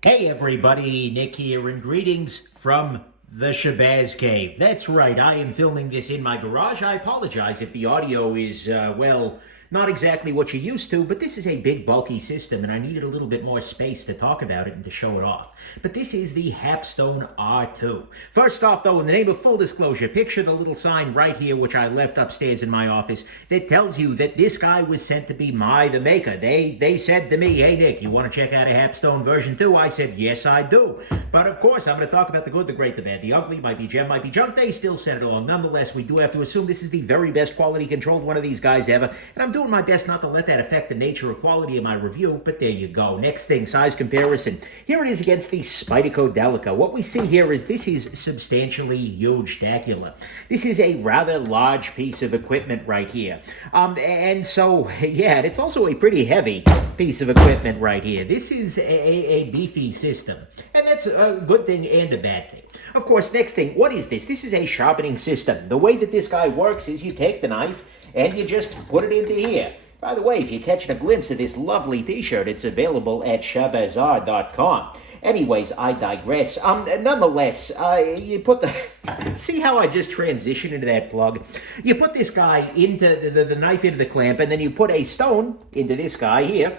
Hey everybody, Nick here, and greetings from the Shabazz Cave. That's right, I am filming this in my garage. I apologize if the audio is, well, not exactly what you're used to, but this is a big, bulky system, and I needed a little bit more space to talk about it and to show it off. But this is the Hapstone R2. First off, though, in the name of full disclosure, picture the little sign right here, which I left upstairs in my office, that tells you that this guy was sent to be the maker. They said to me, hey, Nick, you want to check out a Hapstone version 2? I said, yes, I do. But of course, I'm going to talk about the good, the great, the bad, the ugly, might be gem, might be junk. They still sent it along. Nonetheless, we do have to assume this is the very best quality controlled one of these guys ever, and I'm doing my best not to let that affect the nature or quality of my review, but there you go. Next thing, size comparison. Here it is against the Spyderco Delica. What we see here is this is substantially huge-dacular. This is a rather large piece of equipment right here. And so, yeah, it's also a pretty heavy piece of equipment right here. This is a beefy system, and that's a good thing and a bad thing. Of course, next thing, what is this? This is a sharpening system. The way that this guy works is you take the knife and you just put it into here. By the way, if you're catching a glimpse of this lovely t-shirt, it's available at Shabazz.com. Anyways, I digress. Nonetheless, you put the... See how I just transitioned into that plug? You put this guy into the knife into the clamp, and then you put a stone into this guy here.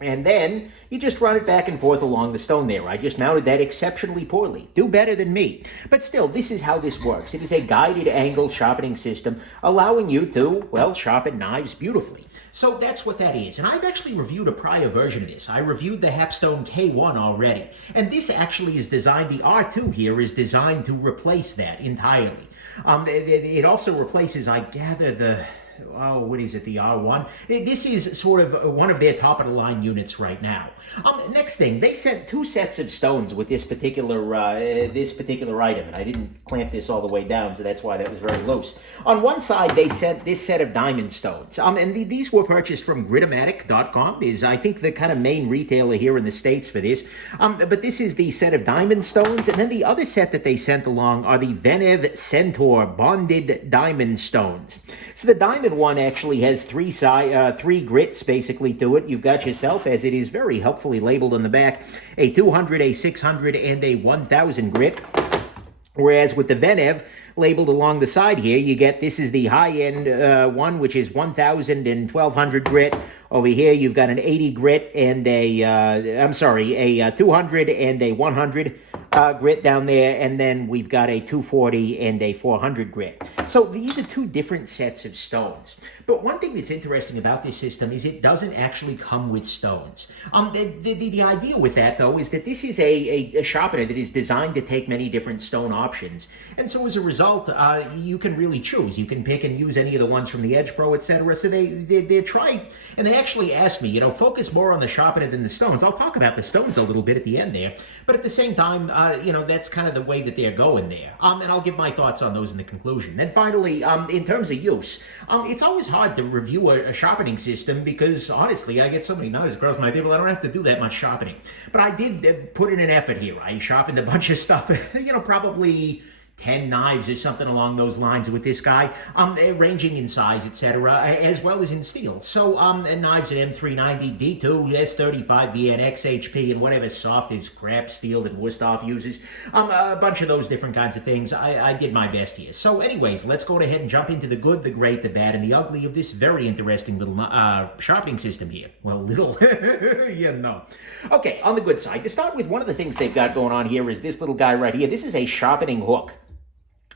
And then you just run it back and forth along the stone there. I just mounted that exceptionally poorly. Do better than me. But still, this is how this works. It is a guided angle sharpening system allowing you to, well, sharpen knives beautifully. So that's what that is. And I've actually reviewed a prior version of this. I reviewed the Hapstone K1 already. And this actually is designed, the R2 here is designed to replace that entirely. It also replaces, I gather, what is it, the R1? This is sort of one of their top-of-the-line units right now. Next thing, they sent 2 sets of stones with this particular item, and I didn't clamp this all the way down, so that's why that was very loose. On one side, they sent this set of diamond stones, and these were purchased from Gritomatic.com, is I think the kind of main retailer here in the States for this. But this is the set of diamond stones, and then the other set that they sent along are the Venev Centaur bonded diamond stones. So the diamond one actually has 3 grits basically to it. You've got yourself, as it is very helpfully labeled on the back, a 200, a 600, and a 1000 grit. Whereas with the Venev labeled along the side here, you get, this is the high-end one, which is 1000 and 1200 grit. Over here, you've got an 80 grit and a 200 and a 100 grit down there, and then we've got a 240 and a 400 grit. So these are 2 different sets of stones. But one thing that's interesting about this system is it doesn't actually come with stones. The idea with that, though, is that this is a sharpener that is designed to take many different stone options. And so as a result, you can really choose. You can pick and use any of the ones from the Edge Pro, etc. So they're trying, and they actually asked me, focus more on the sharpener than the stones. I'll talk about the stones a little bit at the end there. But at the same time, that's kind of the way that they're going there. And I'll give my thoughts on those in the conclusion. Then finally, in terms of use, it's always hard to review a sharpening system because, honestly, I get so many knives across my table, I don't have to do that much sharpening. But I did put in an effort here. I sharpened a bunch of stuff, probably 10 knives or something along those lines with this guy, ranging in size, etc., as well as in steel. So, and knives at M390, D2, S35, VNX, HP, and whatever soft is crap steel that Wusthof uses. A bunch of those different kinds of things. I did my best here. So anyways, let's go ahead and jump into the good, the great, the bad, and the ugly of this very interesting little sharpening system here. Well, little, Okay, on the good side, to start with, one of the things they've got going on here is this little guy right here. This is a sharpening hook.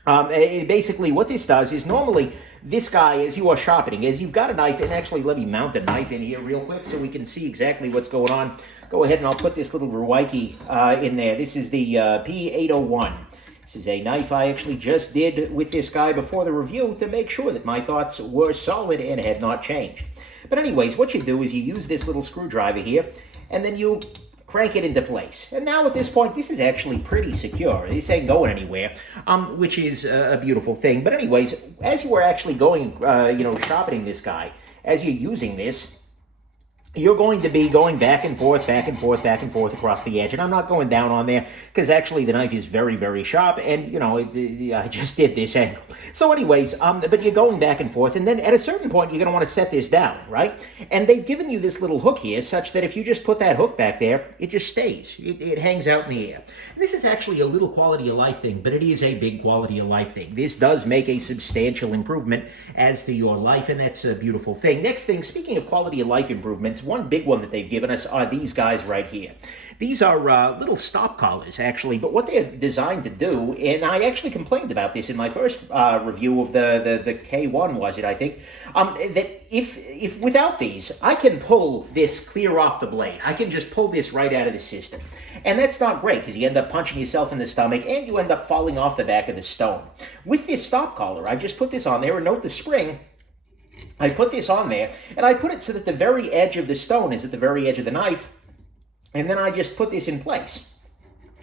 Basically, what this does is normally this guy, as you are sharpening, as you've got a knife, and actually let me mount the knife in here real quick so we can see exactly what's going on. Go ahead and I'll put this little Ruwaiki in there. This is the P801. This is a knife I actually just did with this guy before the review to make sure that my thoughts were solid and had not changed. But anyways, what you do is you use this little screwdriver here, and then you crank it into place. And now at this point, this is actually pretty secure. This ain't going anywhere, which is a beautiful thing. But anyways, as you are actually going, sharpening this guy, as you're using this, you're going to be going back and forth, back and forth, back and forth across the edge. And I'm not going down on there because actually the knife is very, very sharp. And, you know, I just did this angle. So anyways, but you're going back and forth. And then at a certain point, you're going to want to set this down, right? And they've given you this little hook here such that if you just put that hook back there, it just stays. It hangs out in the air. And this is actually a little quality of life thing, but it is a big quality of life thing. This does make a substantial improvement as to your life, and that's a beautiful thing. Next thing, speaking of quality of life improvements, one big one that they've given us are these guys right here. These are little stop collars, actually, but what they're designed to do, and I actually complained about this in my first review of the K1, was it, I think, that if without these, I can pull this clear off the blade. I can just pull this right out of the system. And that's not great, because you end up punching yourself in the stomach, and you end up falling off the back of the stone. With this stop collar, I just put this on there, and note the spring, I put this on there, and I put it so that the very edge of the stone is at the very edge of the knife, and then I just put this in place.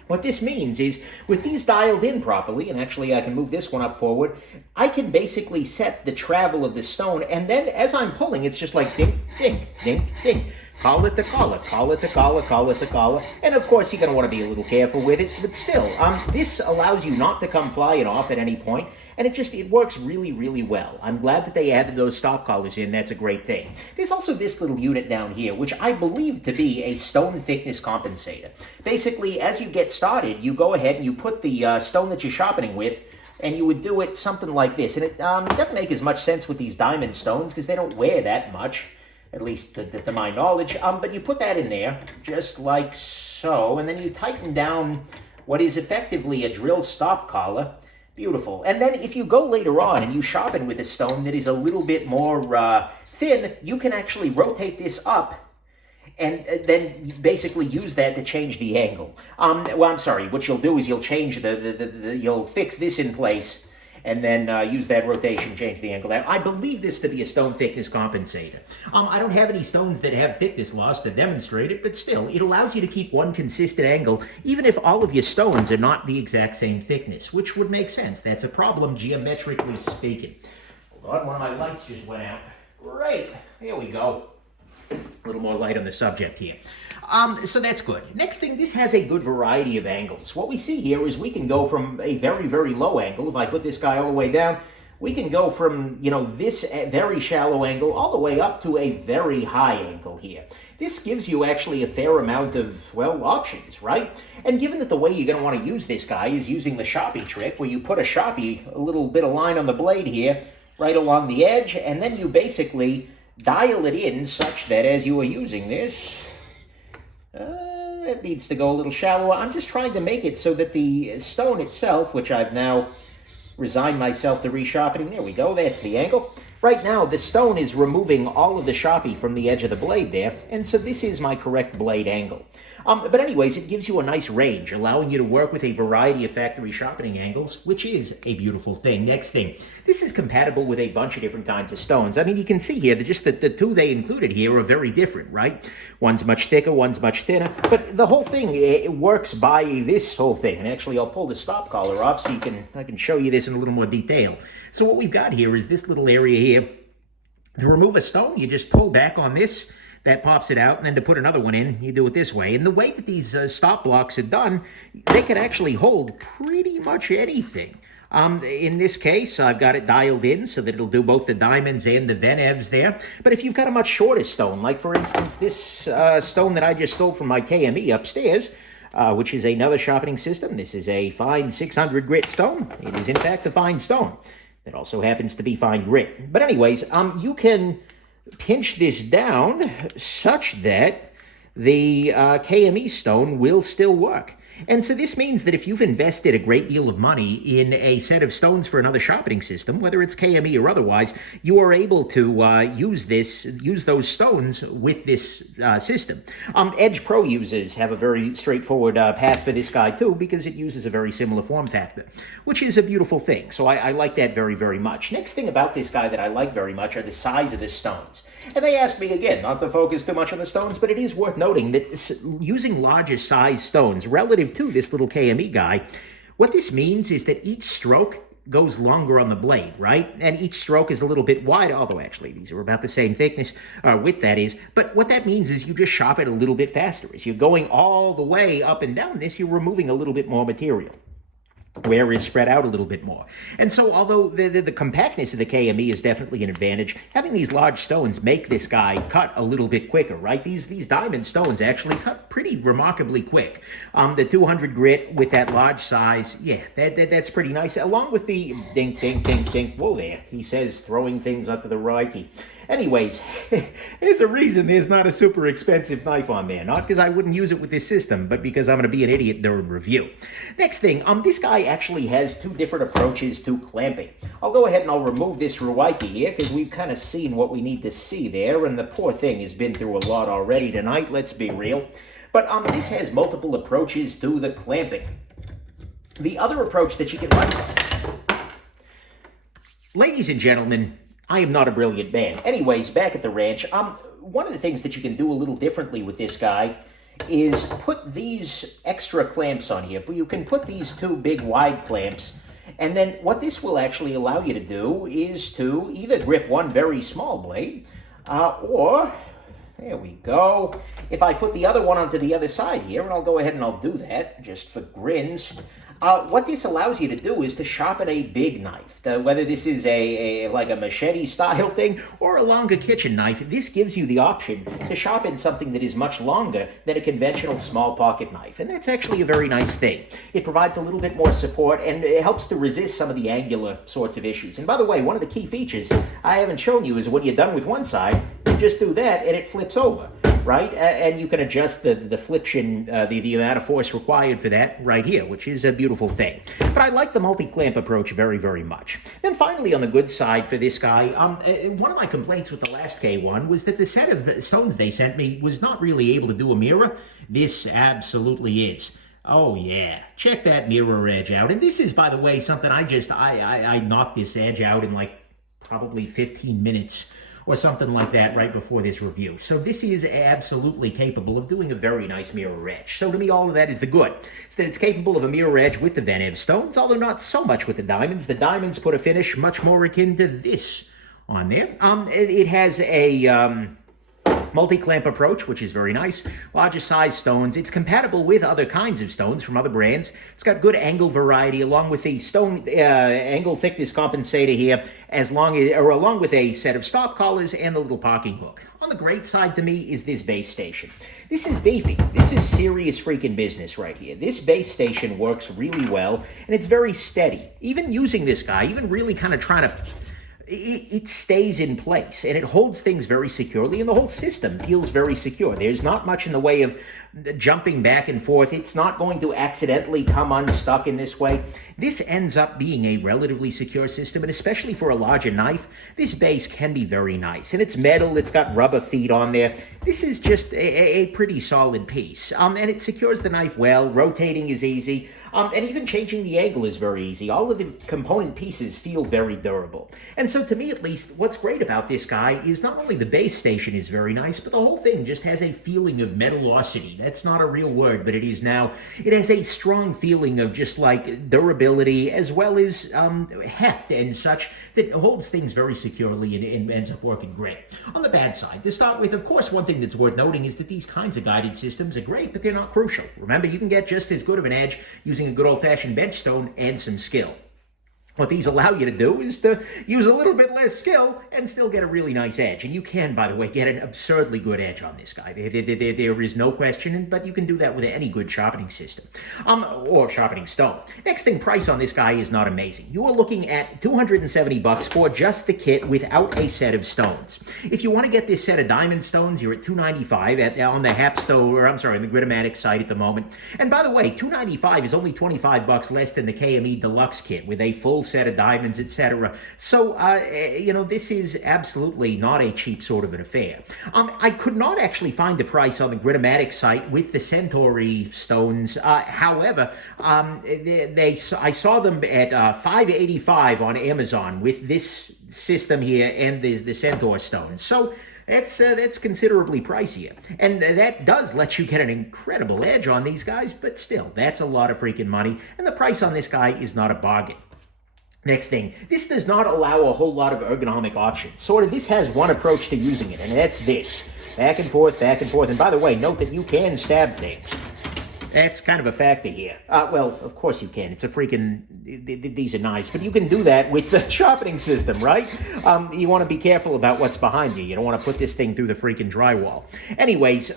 What this means is, with these dialed in properly, and actually I can move this one up forward, I can basically set the travel of the stone, and then as I'm pulling, it's just like dink, dink, dink, dink. Call it the collar, call it the collar, call it the collar. And of course, you're going to want to be a little careful with it, but still, this allows you not to come flying off at any point, and it works really, really well. I'm glad that they added those stop collars in. That's a great thing. There's also this little unit down here, which I believe to be a stone thickness compensator. Basically, as you get started, you go ahead and you put the stone that you're sharpening with, and you would do it something like this. And it doesn't make as much sense with these diamond stones because they don't wear that much, at least to my knowledge. But you put that in there, just like so, and then you tighten down what is effectively a drill stop collar. Beautiful. And then if you go later on and you sharpen with a stone that is a little bit more thin, you can actually rotate this up and then basically use that to change the angle. Well, I'm sorry. What you'll do is you'll change you'll fix this in place and then use that rotation, change the angle. I believe this to be a stone thickness compensator. I don't have any stones that have thickness loss to demonstrate it, but still, it allows you to keep one consistent angle, even if all of your stones are not the exact same thickness, which would make sense. That's a problem, geometrically speaking. Hold on, one of my lights just went out. Great, here we go. A little more light on the subject here. So that's good. Next thing, this has a good variety of angles. What we see here is we can go from a very, very low angle. If I put this guy all the way down, we can go from, you know, this very shallow angle all the way up to a very high angle here. This gives you actually a fair amount of, well, options, right? And given that the way you're going to want to use this guy is using the Sharpie trick, where you put a Sharpie, a little bit of line on the blade here, right along the edge, and then you basically dial it in such that as you are using this, it needs to go a little shallower. I'm just trying to make it so that the stone itself, which I've now resigned myself to resharpening, there we go, that's the angle. Right now, the stone is removing all of the Sharpie from the edge of the blade there, and so this is my correct blade angle. But anyways, it gives you a nice range, allowing you to work with a variety of factory sharpening angles, which is a beautiful thing. Next thing, this is compatible with a bunch of different kinds of stones. I mean, you can see here that just the two they included here are very different, right? One's much thicker, one's much thinner, but the whole thing, it works by this whole thing. And actually, I'll pull the stop collar off so I can show you this in a little more detail. So what we've got here is this little area here. To remove a stone, you just pull back on this. That pops it out, and then to put another one in, you do it this way. And the way that these stop blocks are done, they can actually hold pretty much anything. In this case, I've got it dialed in so that it'll do both the diamonds and the Venevs there. But if you've got a much shorter stone, like for instance this stone that I just stole from my KME upstairs, which is another sharpening system. This is a fine 600 grit stone. It is in fact a fine stone. It also happens to be fine grit. But anyways, you can pinch this down such that the KME stone will still work. And so this means that if you've invested a great deal of money in a set of stones for another sharpening system, whether it's KME or otherwise, you are able to use those stones with this system. Edge Pro users have a very straightforward path for this guy too, because it uses a very similar form factor, which is a beautiful thing. So I like that very, very much. Next thing about this guy that I like very much are the size of the stones. And they asked me again not to focus too much on the stones, but it is worth noting that using larger size stones relative to this little KME guy, what this means is that each stroke goes longer on the blade, right? And each stroke is a little bit wider, although actually these are about the same thickness, width that is. But what that means is you just sharp it a little bit faster. As you're going all the way up and down this, you're removing a little bit more material. Wear is spread out a little bit more. And so although the compactness of the KME is definitely an advantage, having these large stones make this guy cut a little bit quicker, right? These diamond stones actually cut pretty remarkably quick. The 200 grit with that large size, yeah, that's pretty nice. Along with the dink, dink, dink, dink. Whoa there, he says, throwing things onto the righty. Anyways, there's a reason there's not a super expensive knife on there. Not because I wouldn't use it with this system, but because I'm going to be an idiot during review. Next thing, this guy actually has two different approaches to clamping. I'll go ahead and I'll remove this Ruwaiki here because we've kind of seen what we need to see there, and the poor thing has been through a lot already tonight, let's be real. But this has multiple approaches to the clamping. The other approach that you can run... Ladies and gentlemen, I am not a brilliant man. Anyways, back at the ranch, one of the things that you can do a little differently with this guy is put these extra clamps on here. But you can put these two big wide clamps, and then what this will actually allow you to do is to either grip one very small blade, or, there we go. If I put the other one onto the other side here, and I'll go ahead and I'll do that just for grins. What this allows you to do is to sharpen a big knife. Whether this is like a machete style thing or a longer kitchen knife, this gives you the option to sharpen something that is much longer than a conventional small pocket knife. And that's actually a very nice thing. It provides a little bit more support and it helps to resist some of the angular sorts of issues. And by the way, one of the key features I haven't shown you is when you're done with one side, you just do that and it flips over. Right? And you can adjust the fliction, the amount of force required for that right here, which is a beautiful thing. But I like the multi-clamp approach very, very much. Then finally, on the good side for this guy, one of my complaints with the last K1 was that the set of stones they sent me was not really able to do a mirror. This absolutely is. Oh yeah, check that mirror edge out. And this is, by the way, something I knocked this edge out in like probably 15 minutes. Or something like that right before this review. So this is absolutely capable of doing a very nice mirror edge. So to me, all of that is the good. It's that it's capable of a mirror edge with the Van Ev stones, although not so much with the diamonds. The diamonds put a finish much more akin to this on there. It has a... multi-clamp approach, which is very nice. Larger size stones. It's compatible with other kinds of stones from other brands. It's got good angle variety along with the stone angle thickness compensator here, along with a set of stop collars and the little parking hook. On the great side to me is this base station. This is beefy. This is serious freaking business right here. This base station works really well and it's very steady. Even using this guy, even really kind of trying to... It stays in place and it holds things very securely and the whole system feels very secure. There's not much in the way of jumping back and forth. It's not going to accidentally come unstuck in this way. This ends up being a relatively secure system, and especially for a larger knife, this base can be very nice. And it's metal, it's got rubber feet on there. This is just a pretty solid piece. And it secures the knife well, rotating is easy, and even changing the angle is very easy. All of the component pieces feel very durable. And so to me at least, what's great about this guy is not only the base station is very nice, but the whole thing just has a feeling of metallosity. That's not a real word, but it is now. It has a strong feeling of just like durability as well as heft and such that holds things very securely and ends up working great. On the bad side, to start with, of course, one thing that's worth noting is that these kinds of guided systems are great, but they're not crucial. Remember, you can get just as good of an edge using a good old-fashioned bench stone and some skill. What these allow you to do is to use a little bit less skill and still get a really nice edge. And you can, by the way, get an absurdly good edge on this guy. There is no question, but you can do that with any good sharpening system. Or sharpening stone. Next thing, price on this guy is not amazing. You are looking at $270 for just the kit without a set of stones. If you want to get this set of diamond stones, you're at $295 on the Hapstone, or I'm sorry, the Gritomatic site at the moment. And by the way, $295 is only $25 less than the KME Deluxe kit with a full set of diamonds, etc. So, this is absolutely not a cheap sort of an affair. I could not actually find the price on the Gritomatic site with the Centauri stones. However, I saw them at $585 on Amazon with this system here and the Centaur stones. So that's considerably pricier. And that does let you get an incredible edge on these guys, but still, that's a lot of freaking money. And the price on this guy is not a bargain. Next thing, this does not allow a whole lot of ergonomic options. Sort of, this has one approach to using it, and that's this. Back and forth, back and forth. And by the way, note that you can stab things. That's kind of a factor here. Well, of course you can. It's a freaking... These are nice, but you can do that with the sharpening system, right? You want to be careful about what's behind you. You don't want to put this thing through the freaking drywall. Anyways,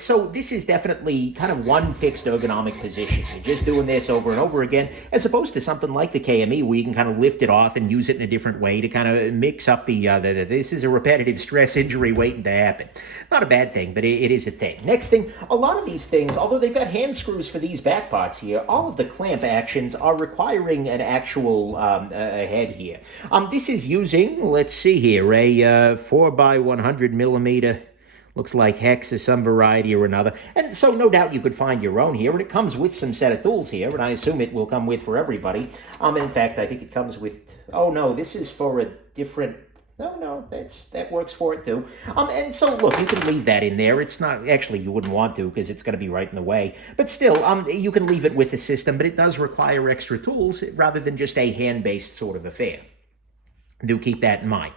so this is definitely kind of one fixed ergonomic position. You're just doing this over and over again, as opposed to something like the KME, where you can kind of lift it off and use it in a different way to kind of mix up the this is a repetitive stress injury waiting to happen. Not a bad thing, but it is a thing. Next thing, a lot of these things, although they've got hand screws for these back parts here, all of the clamp actions are requiring an actual head here. This is using, let's see here, a 4x100 millimeter, looks like hex of some variety or another. And so no doubt you could find your own here, and it comes with some set of tools here, and I assume it will come with for everybody. In fact, I think it comes with, oh no, this is for a different... No, that works for it too. And so look, you can leave that in there. It's not, actually you wouldn't want to because it's going to be right in the way. But still, you can leave it with the system, but it does require extra tools rather than just a hand-based sort of affair. Do keep that in mind.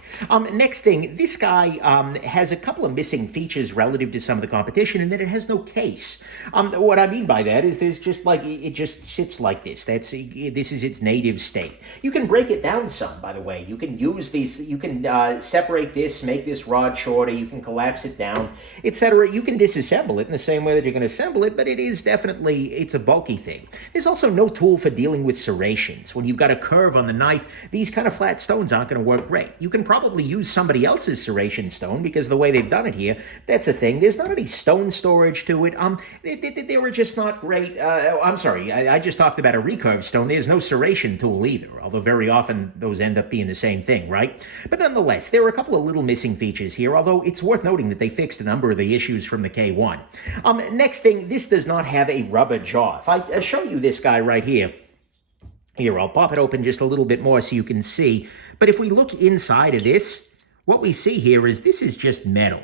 Next thing, this guy has a couple of missing features relative to some of the competition, in that it has no case. What I mean by that is there's just like, it just sits like this. This is its native state. You can break it down some, by the way. You can use these, you can separate this, make this rod shorter, you can collapse it down, etc. You can disassemble it in the same way that you can assemble it, but it is definitely, it's a bulky thing. There's also no tool for dealing with serrations. When you've got a curve on the knife, these kind of flat stones aren't going to work great. You can probably use somebody else's serration stone, because the way they've done it here, that's a thing. There's not any stone storage to it. They were just not great. I'm sorry, I just talked about a recurve stone. There's no serration tool either, although very often those end up being the same thing, right? But nonetheless, there are a couple of little missing features here, although it's worth noting that they fixed a number of the issues from the K1. Next thing, this does not have a rubber jaw. If I show you this guy right here, I'll pop it open just a little bit more so you can see. But if we look inside of this, what we see here is this is just metal,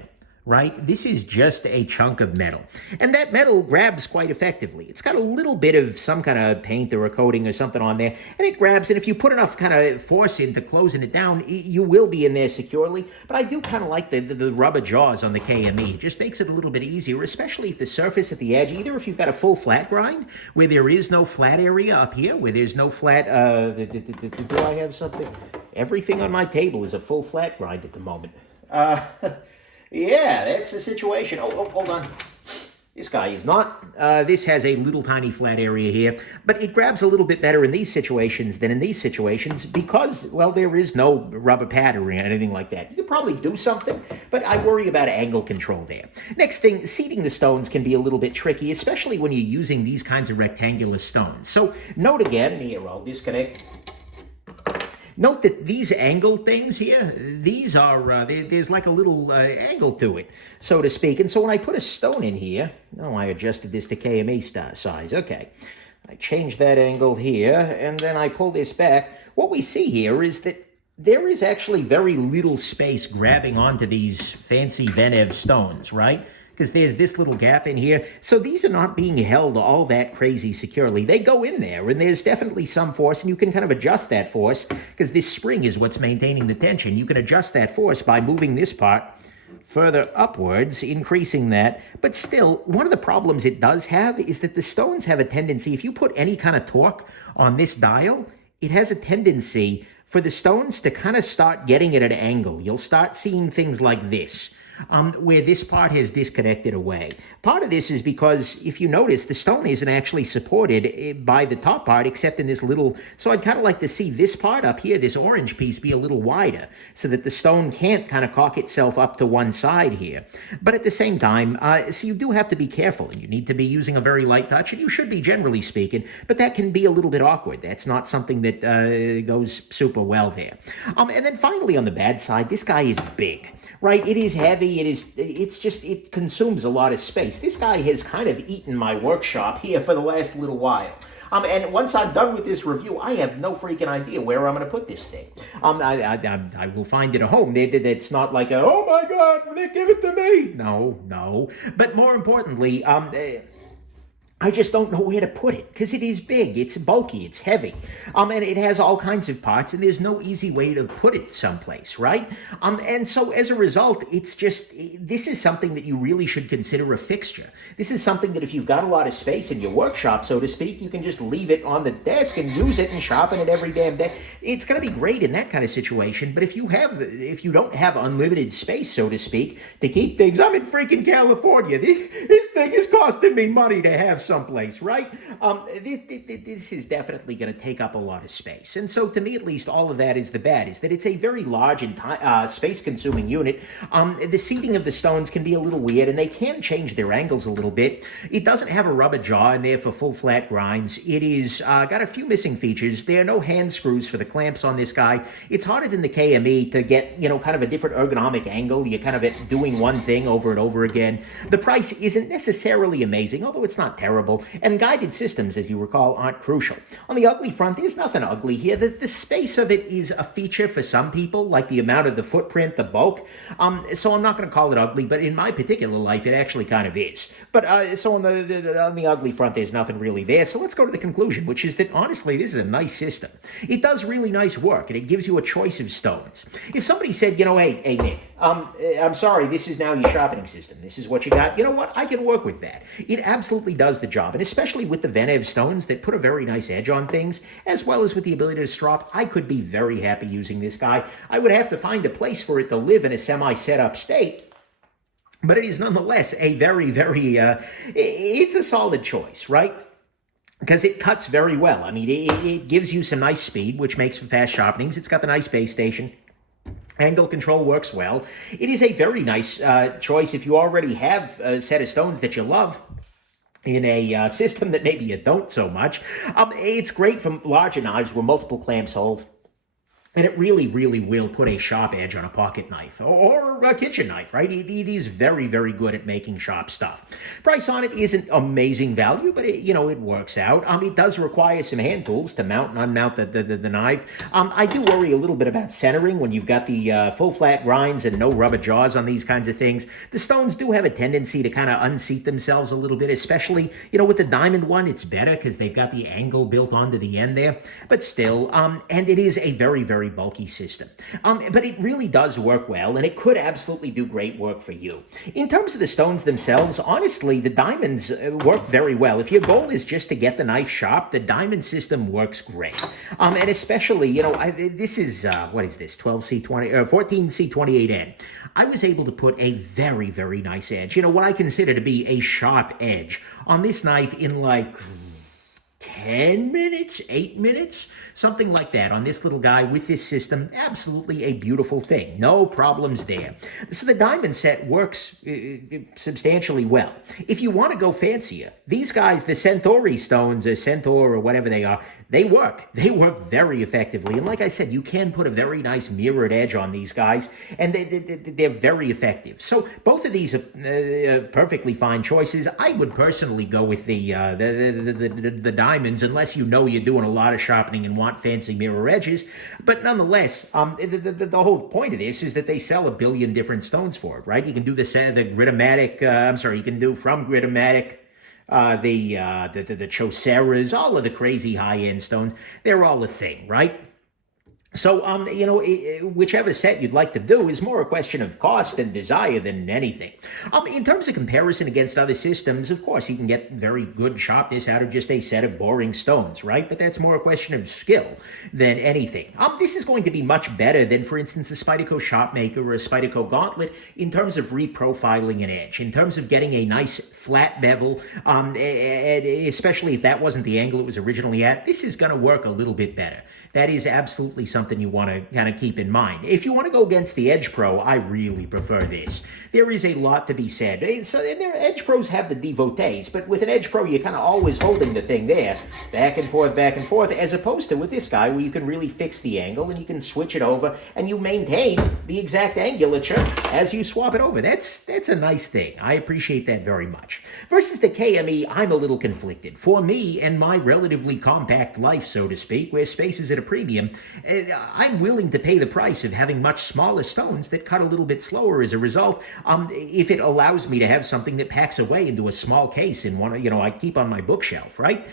right? This is just a chunk of metal. And that metal grabs quite effectively. It's got a little bit of some kind of paint or a coating or something on there, and it grabs, and if you put enough kind of force into closing it down, you will be in there securely. But I do kind of like the rubber jaws on the KME. It just makes it a little bit easier, especially if the surface at the edge, either if you've got a full flat grind, where there is no flat area up here, where there's no flat, do I have something? Everything on my table is a full flat grind at the moment. Yeah, that's the situation. Oh, hold on. This guy is not. This has a little tiny flat area here, but it grabs a little bit better in these situations than in these situations because, well, there is no rubber pad or anything like that. You could probably do something, but I worry about angle control there. Next thing, seating the stones can be a little bit tricky, especially when you're using these kinds of rectangular stones. So note again, here, I'll disconnect. Note that these angle things here, these are, there's like a little angle to it, so to speak. And so when I put a stone in here, I adjusted this to KME size, okay. I change that angle here, and then I pull this back. What we see here is that there is actually very little space grabbing onto these fancy Venev stones, right? Because there's this little gap in here. So these are not being held all that crazy securely. They go in there, and there's definitely some force, and you can kind of adjust that force, because this spring is what's maintaining the tension. You can adjust that force by moving this part further upwards, increasing that. But still, one of the problems it does have is that the stones have a tendency, if you put any kind of torque on this dial, it has a tendency for the stones to kind of start getting at an angle. You'll start seeing things like this. Where this part has disconnected away. Part of this is because, if you notice, the stone isn't actually supported by the top part, except in this little, so I'd kind of like to see this part up here, this orange piece, be a little wider, so that the stone can't kind of cock itself up to one side here. But at the same time, so you do have to be careful, and you need to be using a very light touch, and you should be, generally speaking, but that can be a little bit awkward. That's not something that goes super well there. And then finally, on the bad side, this guy is big, right? It is heavy. It consumes a lot of space. This guy has kind of eaten my workshop here for the last little while. And once I'm done with this review, I have no freaking idea where I'm going to put this thing. I will find it a home. It's not like, oh my God, Nick, give it to me. No. But more importantly, I just don't know where to put it because it is big, it's bulky, it's heavy, and it has all kinds of parts, and there's no easy way to put it someplace, right? And so as a result, it's just, this is something that you really should consider a fixture. This is something that if you've got a lot of space in your workshop, so to speak, you can just leave it on the desk and use it and sharpen it every damn day. It's going to be great in that kind of situation, but if you don't have unlimited space, so to speak, to keep things, I'm in freaking California. This thing is costing me money to have someplace, right? This is definitely going to take up a lot of space. And so to me, at least, all of that is the bad, is that it's a very large and space-consuming unit. The seating of the stones can be a little weird, and they can change their angles a little bit. It doesn't have a rubber jaw in there for full flat grinds. It is got a few missing features. There are no hand screws for the clamps on this guy. It's harder than the KME to get, kind of a different ergonomic angle. You're kind of doing one thing over and over again. The price isn't necessarily amazing, although it's not terrible, and guided systems, as you recall, aren't crucial. On the ugly front, there's nothing ugly here. The space of it is a feature for some people, like the amount of the footprint, the bulk. So I'm not going to call it ugly, but in my particular life, it actually kind of is. But so on the ugly front, there's nothing really there. So let's go to the conclusion, which is that, honestly, this is a nice system. It does really nice work, and it gives you a choice of stones. If somebody said, hey, Nick, I'm sorry, this is now your sharpening system. This is what you got. You know what? I can work with that. It absolutely does the job, and especially with the Venev stones that put a very nice edge on things, as well as with the ability to strop, I could be very happy using this guy. I would have to find a place for it to live in a semi-set-up state, but it is nonetheless a very, very, it's a solid choice, right? Because it cuts very well. I mean, it gives you some nice speed, which makes for fast sharpenings. It's got the nice base station. Angle control works well. It is a very nice choice if you already have a set of stones that you love in a system that maybe you don't so much. It's great for larger knives where multiple clamps hold. And it really, really will put a sharp edge on a pocket knife or a kitchen knife, right? It is very, very good at making sharp stuff. Price on it isn't amazing value, but it works out. It does require some hand tools to mount and unmount the knife. I do worry a little bit about centering when you've got the full flat grinds and no rubber jaws on these kinds of things. The stones do have a tendency to kind of unseat themselves a little bit, especially, with the diamond one, it's better because they've got the angle built onto the end there. But still, and it is a very, very bulky system. But it really does work well, and it could absolutely do great work for you. In terms of the stones themselves, honestly, the diamonds work very well. If your goal is just to get the knife sharp, the diamond system works great. And especially, this is, what is this, 12C20, or 14C28N. I was able to put a very, very nice edge, what I consider to be a sharp edge on this knife in like 10 minutes, 8 minutes, something like that on this little guy with this system. Absolutely a beautiful thing. No problems there. So the diamond set works substantially well. If you want to go fancier, these guys, the Centauri stones, or Centaur, or whatever they are, they work. They work very effectively. And like I said, you can put a very nice mirrored edge on these guys, and they're very effective. So both of these are perfectly fine choices. I would personally go with the diamonds, unless you're doing a lot of sharpening and want fancy mirror edges. But nonetheless, the whole point of this is that they sell a billion different stones for it, right? You can do the Gritomatic, you can do from Gritomatic, the Choceras, all of the crazy high-end stones. They're all a thing, right? So, whichever set you'd like to do is more a question of cost and desire than anything. In terms of comparison against other systems, of course, you can get very good sharpness out of just a set of boring stones, right? But that's more a question of skill than anything. This is going to be much better than, for instance, a Spyderco Shopmaker or a Spyderco Gauntlet in terms of reprofiling an edge, in terms of getting a nice flat bevel, especially if that wasn't the angle it was originally at. This is going to work a little bit better. That is absolutely something you want to kind of keep in mind. If you want to go against the Edge Pro, I really prefer this. There is a lot to be said. So Edge Pros have the devotees, but with an Edge Pro, you're kind of always holding the thing there, back and forth, as opposed to with this guy where you can really fix the angle and you can switch it over and you maintain the exact angulature as you swap it over. That's a nice thing. I appreciate that very much. Versus the KME, I'm a little conflicted. For me and my relatively compact life, so to speak, where space is at a premium, I'm willing to pay the price of having much smaller stones that cut a little bit slower as a result, if it allows me to have something that packs away into a small case in one, I keep on my bookshelf, right?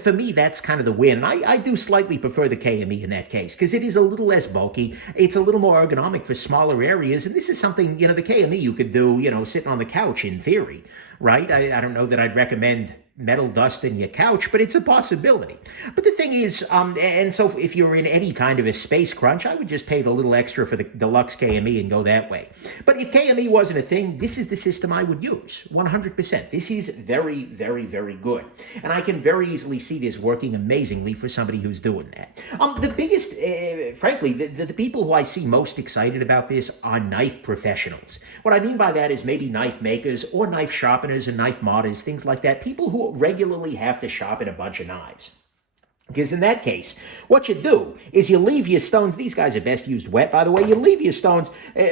For me, that's kind of the win. I do slightly prefer the KME in that case because it is a little less bulky. It's a little more ergonomic for smaller areas. And this is something, the KME you could do, sitting on the couch in theory, right? I don't know that I'd recommend metal dust in your couch, but it's a possibility. But the thing is, and so if you're in any kind of a space crunch, I would just pay the little extra for the deluxe KME and go that way. But if KME wasn't a thing, this is the system I would use, 100%. This is very, very, very good. And I can very easily see this working amazingly for somebody who's doing that. The biggest, frankly, the people who I see most excited about this are knife professionals. What I mean by that is maybe knife makers or knife sharpeners and knife modders, things like that. People who regularly have to sharpen a bunch of knives. Because in that case, what you do is you leave your stones, these guys are best used wet, by the way, you leave your stones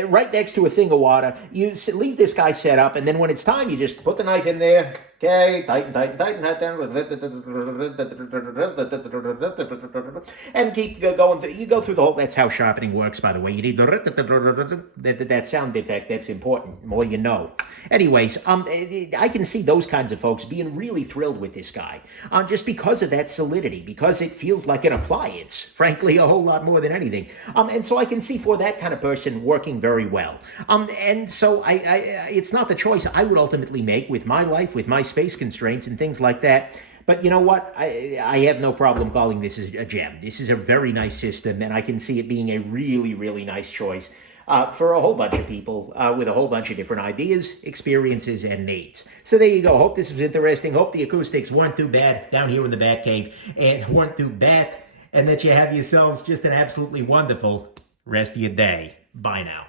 right next to a thing of water, you leave this guy set up, and then when it's time, you just put the knife in there, okay, tighten that down, and keep going. You go through the whole, that's how sharpening works, by the way. You need that sound effect, that's important, more you know. Anyways, I can see those kinds of folks being really thrilled with this guy, just because of that solidity, because it feels like an appliance, frankly, a whole lot more than anything. And so I can see for that kind of person working very well. And so it's not the choice I would ultimately make with my life, with my space constraints and things like that. But you know what? I have no problem calling this a gem. This is a very nice system, and I can see it being a really, really nice choice for a whole bunch of people with a whole bunch of different ideas, experiences, and needs. So there you go. Hope this was interesting. Hope the acoustics weren't too bad down here in the Batcave and weren't too bad, and that you have yourselves just an absolutely wonderful rest of your day. Bye now.